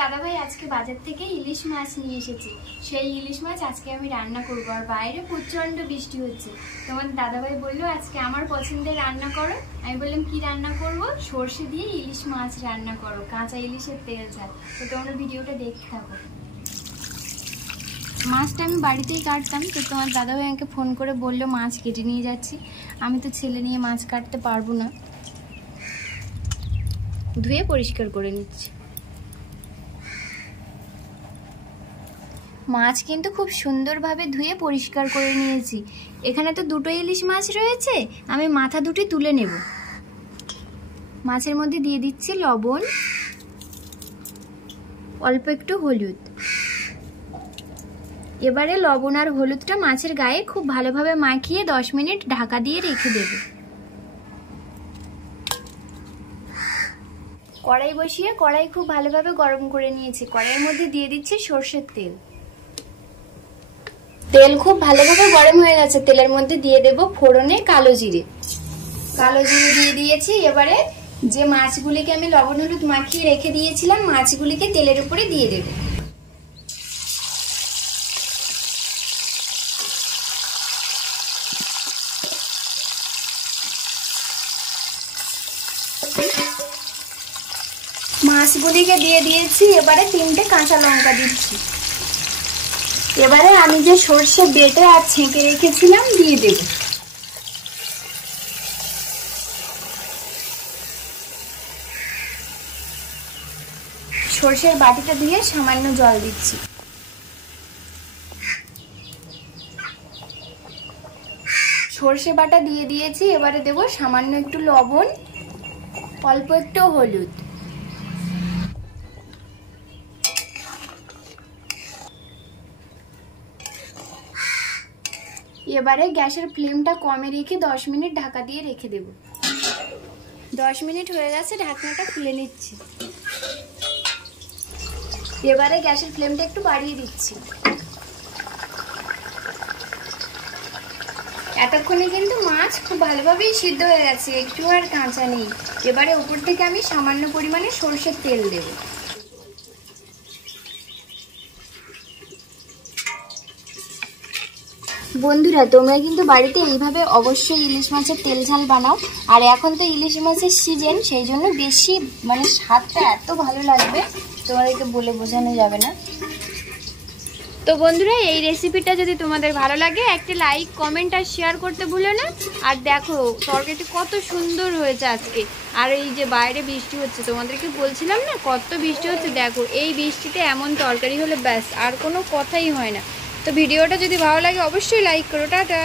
দাদাভাই আজকে বাজার থেকে ইলিশ মাছ নিয়ে এসেছে। সেই ইলিশ মাছ আজকে আমি রান্না করব। আর বাইরে প্রচন্ড বৃষ্টি হচ্ছে। তোমার দাদাভাই বললো আজকে আমার পছন্দের রান্না করো। আমি বললাম কি রান্না করব? সর্ষে দিয়ে ইলিশ মাছ রান্না করো, কাঁচা ইলিশের তেল ঝাল। তো তোমরা ভিডিওটা দেখতে থাকো। মাছটা আমি বাড়িতেই কাটতাম, তো তোমার দাদাভাই আমাকে ফোন করে বললো মাছ কেটে নিয়ে যাচ্ছি। আমি তো ছেলে নিয়ে মাছ কাটতে পারবো না, ধুয়ে পরিষ্কার করে নিচ্ছি। মাছ কিন্তু খুব সুন্দরভাবে ধুয়ে পরিষ্কার করে নিয়েছি। এখানে তো দুটো ইলিশ মাছ রয়েছে, আমি মাথা দুটি তুলে নেব। মাছের মধ্যে দিয়ে দিচ্ছি লবণ, অল্প একটু হলুদ। এবারে লবণ আর হলুদটা মাছের গায়ে খুব ভালোভাবে মাখিয়ে 10 মিনিট ঢাকা দিয়ে রেখে দেব। কড়াই বসিয়ে কড়াই খুব ভালোভাবে গরম করে নিয়েছি। কড়াইয়ের মধ্যে দিয়ে দিচ্ছি সর্ষের তেল। তেল খুব ভালোভাবে গরম হয়ে গেছে। তেলের মধ্যে দিয়ে দেব ফোড়নে কালো জিরে। কালো জিরে দিয়ে দিয়েছি। এবারে যে মাছগুলিকে আমি লবণ হলুদ মাখিয়ে রেখে দিয়েছিলাম, মাছগুলিকে তেলের উপরে দিয়ে দেব। মাছগুলিকে দিয়ে দিয়েছি। এবারে 3টে কাঁচা লঙ্কা দিচ্ছি। এবারে আমি যে সর্ষে বেটে আর ছেঁকে রেখেছিলাম দিয়ে দেব। সর্ষের বাটিটা দিয়ে সামান্য জল দিচ্ছি। সর্ষে বাটা দিয়ে দিয়েছি। এবারে দেব সামান্য একটু লবণ, অল্প একটু হলুদ। এবারে গ্যাসের ফ্লেমটা কমে রেখে 10 মিনিট ঢাকা দিয়ে রেখে দেব। 10 মিনিট হয়ে গেছে, ঢাকনাটা খুলে নিচ্ছি। এবারে গ্যাসের ফ্লেমটা একটু বাড়িয়ে দিচ্ছি। এতক্ষণে কিন্তু মাছ খুব ভালোভাবেই সিদ্ধ হয়ে গেছে, একটু আর কাঁচা নেই। এবারে উপর থেকে আমি সামান্য পরিমাণে সরষের তেল দেব। বন্ধুরা, তোমরা কিন্তু বাড়িতে এইভাবে অবশ্যই ইলিশ মাছের তেল ঝাল বানাও। আর এখন তো ইলিশ মাছের সিজন, সেই জন্য বেশি স্বাদটা এত ভালো লাগবে, তোমাদেরকে বলে বোঝানো যাবে না। তো বন্ধুরা, এই রেসিপিটা যদি তোমাদের ভালো লাগে একটা লাইক, কমেন্ট আর শেয়ার করতে ভুলো না। আর দেখো তরকারিটা কত সুন্দর হয়েছে আজকে। আর এই যে বাইরে বৃষ্টি হচ্ছে, তোমাদেরকে বলছিলাম না কত বৃষ্টি হচ্ছে, দেখো এই বৃষ্টিতে এমন তরকারি হলে ব্যাস আর কোনো কথাই হয় না। তো ভিডিওটা যদি ভালো লাগে অবশ্যই লাইক করো। টাটা।